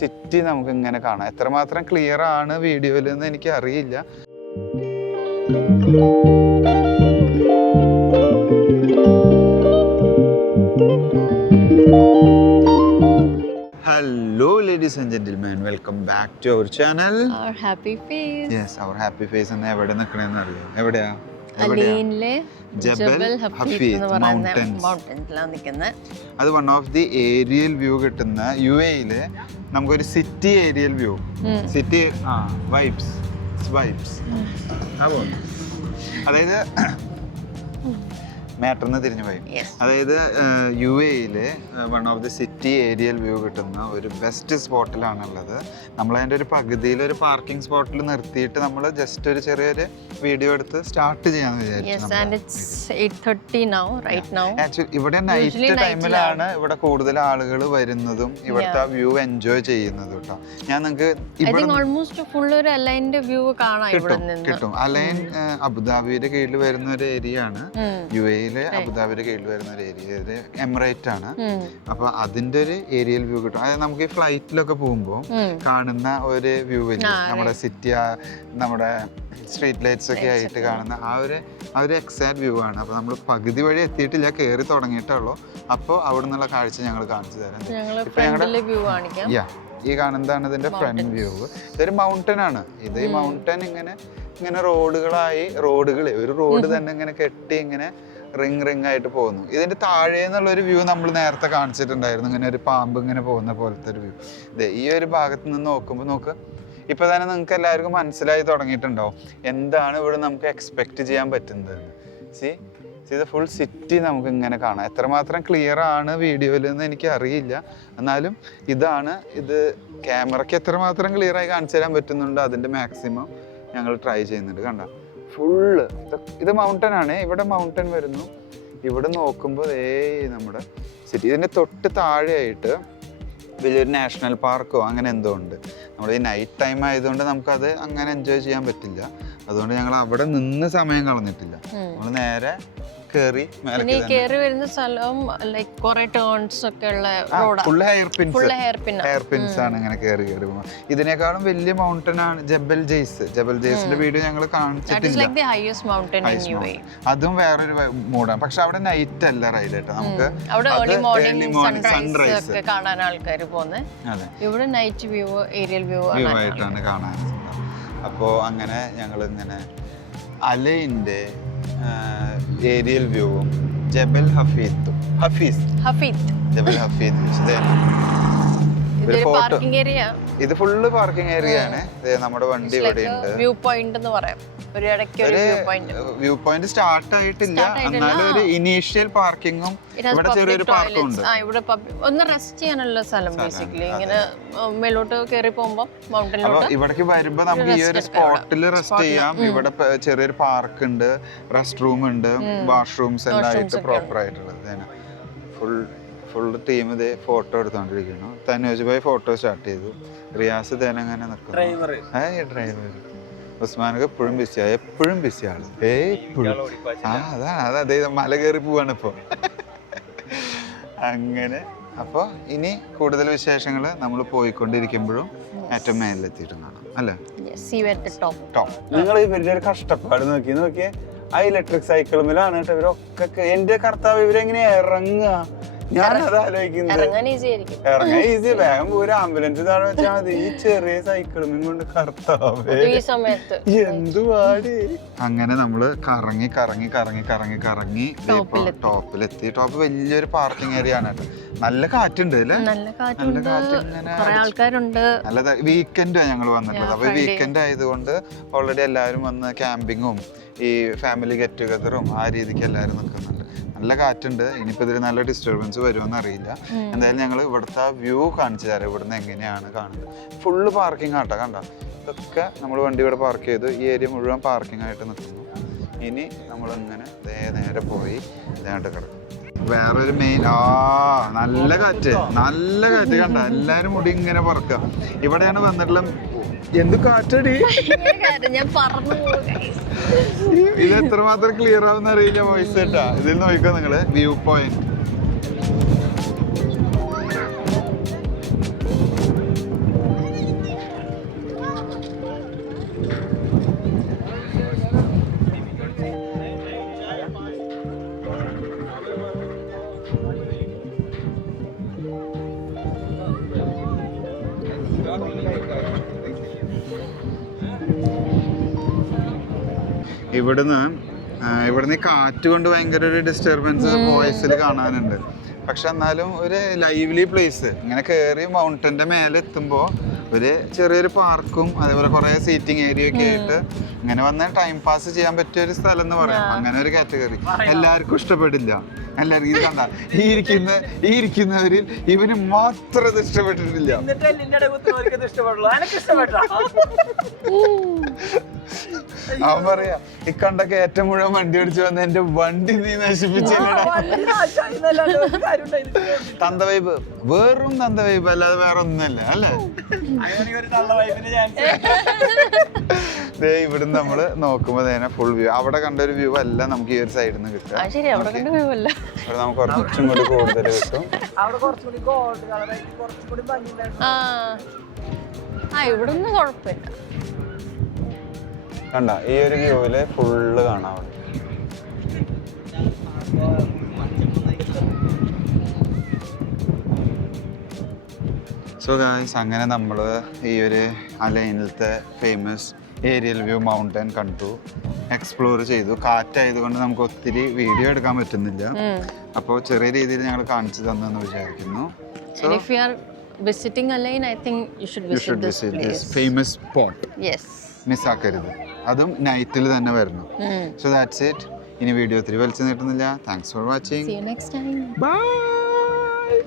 City നമുക്ക് ഇങ്ങനെ കാണാം. എത്രമാത്രം ക്ലിയർ ആണ് വീഡിയോയിൽ എന്ന് എനിക്ക് അറിയില്ല. Hello ladies and gentlemen, welcome back to our channel. Our happy face. Yes, our happy face എന്ന് എവിടെ നിൽക്കണമെന്ന് അറിയോ? എവിടെയാ? അലീനിലെ ജബൽ ഹഫീദ് എന്ന് പറയുന്ന മൗണ്ടൻസിലാണ് നിൽക്കുന്നത്. അത് one of the aerial view കിട്ടുന്ന UAE-ല് നമുക്കൊരു city aerial view, city vibes അതായത് മാറ്ററിന് തിരിഞ്ഞു പോയി. അതായത് UAE-ല് one of the city aerial view കിട്ടുന്ന ഒരു ബെസ്റ്റ് സ്പോട്ടിലാണുള്ളത്. നമ്മളതിൻ്റെ ഒരു പകുതിയിൽ ഒരു പാർക്കിംഗ് സ്പോട്ടിൽ നിർത്തിയിട്ട് നമ്മൾ ജസ്റ്റ് ഒരു ചെറിയൊരു വീഡിയോ എടുത്ത് സ്റ്റാർട്ട് ചെയ്യാന്ന് വിചാരിച്ചു. ഇവിടെ നൈറ്റ് ടൈമിലാണ് ഇവിടെ കൂടുതൽ ആളുകൾ വരുന്നതും ഇവിടുത്തെ വ്യൂ എൻജോയ് ചെയ്യുന്നതും കേട്ടോ. ഞാൻ നിങ്ങൾക്ക് കിട്ടും. അലൈൻ അബുദാബിയുടെ കീഴിൽ വരുന്ന ഒരു ഏരിയ ആണ്. UAE-ലെ അബുദാബിയുടെ കീഴിൽ വരുന്ന ഒരു ഏരിയ, എമിറേറ്റ് ആണ്. അപ്പൊ അതിന്റെ ഒരു ഏരിയൽ വ്യൂ കിട്ടും. അതായത് നമുക്ക് ഈ ഫ്ലൈറ്റിലൊക്കെ പോകുമ്പോൾ കാണുന്ന ഒരു വ്യൂ ഇല്ല, നമ്മുടെ സിറ്റി, നമ്മുടെ സ്ട്രീറ്റ് ലൈറ്റ്സ് ഒക്കെ ആയിട്ട് കാണുന്ന ആ ഒരു എക്സാക്ട് വ്യൂ ആണ്. അപ്പൊ നമ്മൾ പകുതി വഴി എത്തിയിട്ടില്ല, കയറി തുടങ്ങിയിട്ടുള്ളൂ. അപ്പോൾ അവിടെ നിന്നുള്ള കാഴ്ച ഞങ്ങൾ കാണിച്ചു തരാം. ഈ കാണുന്നതാണ് ഇതിന്റെ ഫ്രണ്ട് വ്യൂ. ഇതൊരു മൗണ്ടൻ ആണ്. ഇത് ഈ മൗണ്ടൻ ഇങ്ങനെ റോഡുകളായി, ഒരു റോഡ് തന്നെ ഇങ്ങനെ കെട്ടി ഇങ്ങനെ റിങ് ആയിട്ട് പോകുന്നു. ഇതിന്റെ താഴെ നിന്നുള്ള ഒരു വ്യൂ നമ്മൾ നേരത്തെ കാണിച്ചിട്ടുണ്ടായിരുന്നു, ഇങ്ങനെ ഒരു പാമ്പ് ഇങ്ങനെ പോകുന്ന പോലത്തെ ഒരു വ്യൂ. ഈ ഒരു ഭാഗത്ത് നിന്ന് നോക്ക്, ഇപ്പൊ തന്നെ നിങ്ങൾക്ക് എല്ലാവർക്കും മനസ്സിലായി തുടങ്ങിയിട്ടുണ്ടാവും എന്താണ് ഇവിടെ നമുക്ക് എക്സ്പെക്ട് ചെയ്യാൻ പറ്റുന്നത്. ഇത് ഫുൾ സിറ്റി നമുക്ക് ഇങ്ങനെ കാണാം. എത്രമാത്രം ക്ലിയർ ആണ് വീഡിയോയിൽ എന്ന് എനിക്ക് അറിയില്ല, എന്നാലും ഇത് ക്യാമറയ്ക്ക് എത്രമാത്രം ക്ലിയർ ആയി കാണിച്ചു തരാൻ പറ്റുന്നുണ്ട് അതിന്റെ മാക്സിമം ഞങ്ങൾ ട്രൈ ചെയ്യുന്നുണ്ട്. കണ്ട ഫുള്ള് ഇത് മൗണ്ടൻ ആണ്. ഇവിടെ മൗണ്ടൻ വരുന്നു. ഇവിടെ നോക്കുമ്പോൾ നമ്മുടെ സിറ്റി. ഇതിന്റെ തൊട്ട് താഴെയായിട്ട് വലിയൊരു നാഷണൽ പാർക്കോ അങ്ങനെ എന്തോ ഉണ്ട്. നമ്മൾ ഈ നൈറ്റ് ടൈം ആയതുകൊണ്ട് നമുക്കത് അങ്ങനെ എൻജോയ് ചെയ്യാൻ പറ്റില്ല. അതുകൊണ്ട് ഞങ്ങൾ അവിടെ നിന്ന് സമയം കളഞ്ഞിട്ടില്ല. നമ്മൾ നേരെ കേറി വരുന്ന സ്ഥലവും ലൈക്ക് കുറെ ടേൺസ് ഒക്കെ ഉള്ള ഹെയർ പിൻസ് ആണ് ഇങ്ങനെ കേറി പോകുന്നത്. ഇതിനേക്കാളും വലിയ മൗണ്ടൻ ആണ് ജബൽ ജയ്സിന്റെ വീഡിയോ ഞങ്ങൾ കാണിച്ചിട്ടില്ല. അതും വേറൊരു മൂടാണ്. പക്ഷെ അവിടെ നൈറ്റ് അല്ല റൈഡ് കേട്ടോ. നമുക്ക് സൺറൈസ് കാണാൻ ആൾക്കാർ പോകുന്നത്. ഇവിടെ നൈറ്റ് വ്യൂ, ഏരിയൽ വ്യൂ ആയിട്ടാണ് കാണാൻ. അപ്പോ അങ്ങനെ ഞങ്ങൾ ഇങ്ങനെ അലൈന്റെ ഏരിയൽ വ്യൂവും ജബൽ ജബൽ ഹഫീദ് ഇത് ഫുള്ള് പാർക്കിംഗ് ഏരിയ ആണ്. നമ്മുടെ വണ്ടി ഇവിടെ ഉണ്ട്. വ്യൂ പോയിന്റ് സ്റ്റാർട്ട് ആയിട്ടില്ല, എന്നാലും ഒരു ഇനീഷ്യൽ പാർക്കിങ്ങും ഇവിടെ ചെറിയൊരു പാർക്കും ഉണ്ട്. ഒന്ന് റെസ്റ്റ് ചെയ്യാനുള്ള സ്ഥലം ബേസിക്കലി. ഇങ്ങനെ മേലോട്ട് കയറി പോകുമ്പോൾ മൗണ്ടനിലോട്ട് ഇവിടേക്ക് വരുമ്പോ നമുക്ക് ഈ ഒരു സ്പോട്ടിൽ റെസ്റ്റ് ചെയ്യാം. ഇവിടെ ചെറിയൊരു പാർക്ക് ഉണ്ട്, റെസ്റ്റ് റൂം ഉണ്ട്, വാഷ്റൂംസ് എല്ലാം ആയിട്ട് പ്രോപ്പർ ആയിട്ടുള്ളത്. ഫുൾ ടീം ഇതേ ഫോട്ടോ എടുത്തോണ്ടിരിക്കുന്നു. തനോജ് ഭായി ഫോട്ടോ സ്റ്റാർട്ട് ചെയ്തു. റിയാസ് തേനങ്ങനെ നിൽക്കുന്നു. ഡ്രൈവർ ഉസ്മാനൊക്കെ എപ്പോഴും ബിസിയാണ്. അതാണ് മല കയറി പോവാണ് ഇപ്പൊ. അങ്ങനെ അപ്പൊ ഇനി കൂടുതൽ വിശേഷങ്ങൾ നമ്മൾ പോയിക്കൊണ്ടിരിക്കുമ്പോഴും ഏറ്റവും മേലെത്തിയിട്ടും കാണാം അല്ലേ. നിങ്ങൾ ഇവരുടെ ഒരു കഷ്ടപ്പാട് നോക്കിയേ. ആ ഇലക്ട്രിക് സൈക്കിളുമിലാണ് കേട്ടോ ഇവരൊക്കെ. എന്റെ കർത്താവ് ഇവരെങ്ങനെ ഇറങ്ങുക, ഞാനത് ആലോചിക്കുന്നത്. ഇറങ്ങാൻ ഈസി, വേഗം ഒരു ആംബുലൻസ് താഴെ വെച്ചാൽ മതി. ഈ ചെറിയ സൈക്കിളും കൊണ്ട് കർത്താവേ എന്തുപാടി. അങ്ങനെ നമ്മള് കറങ്ങി ടോപ്പിലെത്തി. ടോപ്പ് വലിയൊരു പാർക്കിംഗ് ഏരിയ ആണ് കേട്ടോ. നല്ല കാറ്റുണ്ട് അല്ലേ, നല്ല കാറ്റ് ഇങ്ങനെ. നല്ല വീക്കെൻഡാണ് ഞങ്ങൾ വന്നിട്ടുള്ളത്. അപ്പൊ വീക്കെൻഡ് ആയതുകൊണ്ട് ഓൾറെഡി എല്ലാവരും വന്ന് ക്യാമ്പിങ്ങും ഈ ഫാമിലി ഗെറ്റ് ടുഗദറും ആ രീതിക്ക് എല്ലാവരും നിൽക്കുന്നുണ്ട്. നല്ല കാറ്റുണ്ട്. ഇനിയിപ്പോൾ ഇതിൽ നല്ല ഡിസ്റ്റർബൻസ് വരുമെന്ന് അറിയില്ല. എന്തായാലും ഞങ്ങൾ ഇവിടുത്തെ വ്യൂ കാണിച്ചു തരാം. ഇവിടുന്ന് എങ്ങനെയാണ് കാണുന്നത്. ഫുള്ള് പാർക്കിംഗ് ആട്ടോ. കണ്ട ഇതൊക്കെ നമ്മൾ വണ്ടി ഇവിടെ പാർക്ക് ചെയ്തു. ഈ ഏരിയ മുഴുവൻ പാർക്കിംഗ് ആയിട്ട് നിൽക്കുന്നു. ഇനി നമ്മളിങ്ങനെ നേരെ പോയി ഇതായിട്ട് കിടക്കും. വേറൊരു മെയിൻ നല്ല കാറ്റ് കണ്ട. എല്ലാരും മുടി ഇങ്ങനെ പറക്കുക. ഇവിടെയാണ് വന്നിട്ടുള്ള. എന്ത് കാറ്റടി, ഇത് എത്രമാത്രം ക്ലിയർ ആവുന്ന അറിയില്ല വോയിസ് കേട്ടാ. ഇതിൽ നോക്കിക്കോ നിങ്ങള് വ്യൂ പോയിന്റ്. ഇവിടുന്ന് ഈ കാറ്റ് കൊണ്ട് ഭയങ്കര ഒരു ഡിസ്റ്റർബൻസ് വോയിസിൽ കാണാനുണ്ട്. പക്ഷെ എന്നാലും ഒരു ലൈവ്ലി പ്ലേസ്. ഇങ്ങനെ കയറി മൗണ്ടന്റെ മേലെ എത്തുമ്പോൾ ഒരു ചെറിയൊരു പാർക്കും അതേപോലെ കുറെ സീറ്റിംഗ് ഏരിയ ഒക്കെ ആയിട്ട് ഇങ്ങനെ വന്നാൽ ടൈം പാസ് ചെയ്യാൻ പറ്റിയ ഒരു സ്ഥലം എന്ന് പറയാം. അങ്ങനെ ഒരു കാറ്റഗറി എല്ലാവർക്കും ഇഷ്ടപ്പെടില്ല. എല്ലാവർക്കും ഇത് കണ്ട ഈ ഇരിക്കുന്നവരിൽ ഇവന് മാത്രം ഇത് ഇഷ്ടപ്പെട്ടിട്ടില്ല. അവൻ പറയാ ഈ കണ്ട കയറ്റം മുഴുവൻ വണ്ടി ഓടിച്ചു വന്ന എന്റെ വണ്ടി നീ നശിപ്പിച്ചില്ലടാ. തന്ത വൈബ്, വെറും തന്ത വൈബ് അല്ലാതെ വേറെ ഒന്നുമല്ല അല്ലേ. ഇവിടുന്ന് നമ്മള് നോക്കുമ്പോ തന്നെ ഫുൾ വ്യൂ. അവിടെ കണ്ട ഒരു വ്യൂ അല്ല നമുക്ക് ഈ ഒരു സൈഡിൽ നിന്ന് കിട്ടുക. ഇവിടെ നമുക്ക് കുറച്ചും കൂടി കൂടുതൽ കിട്ടും. ഇവിടുന്ന് കുഴപ്പമില്ല. കണ്ട ഈ ഒരു വ്യൂവില് ഫുള്ള് കാണാം അവിടെ. സോ ഗായ്സ്, അങ്ങനെ നമ്മൾ ഈ ഒരു അലൈനിലത്തെ ഫേമസ് ഏരിയൽ വ്യൂ മൗണ്ടൻ കണ്ടു, എക്സ്പ്ലോർ ചെയ്തു. കാറ്റായതുകൊണ്ട് നമുക്ക് ഒത്തിരി വീഡിയോ എടുക്കാൻ പറ്റുന്നില്ല. അപ്പോൾ ചെറിയ രീതിയിൽ ഞങ്ങൾ കാണിച്ചു തന്നെന്ന് വിചാരിക്കുന്നു. Visiting Alain, I think you should visit this famous spot. Yes. മിസ്സാക്കരുത്. അതും നൈറ്റിൽ തന്നെ വരണം. So that's it. ഇനി വീഡിയോ ഒത്തിരി വലിച്ചു നീട്ടുന്നില്ല. Thanks for watching. See you next time. Bye.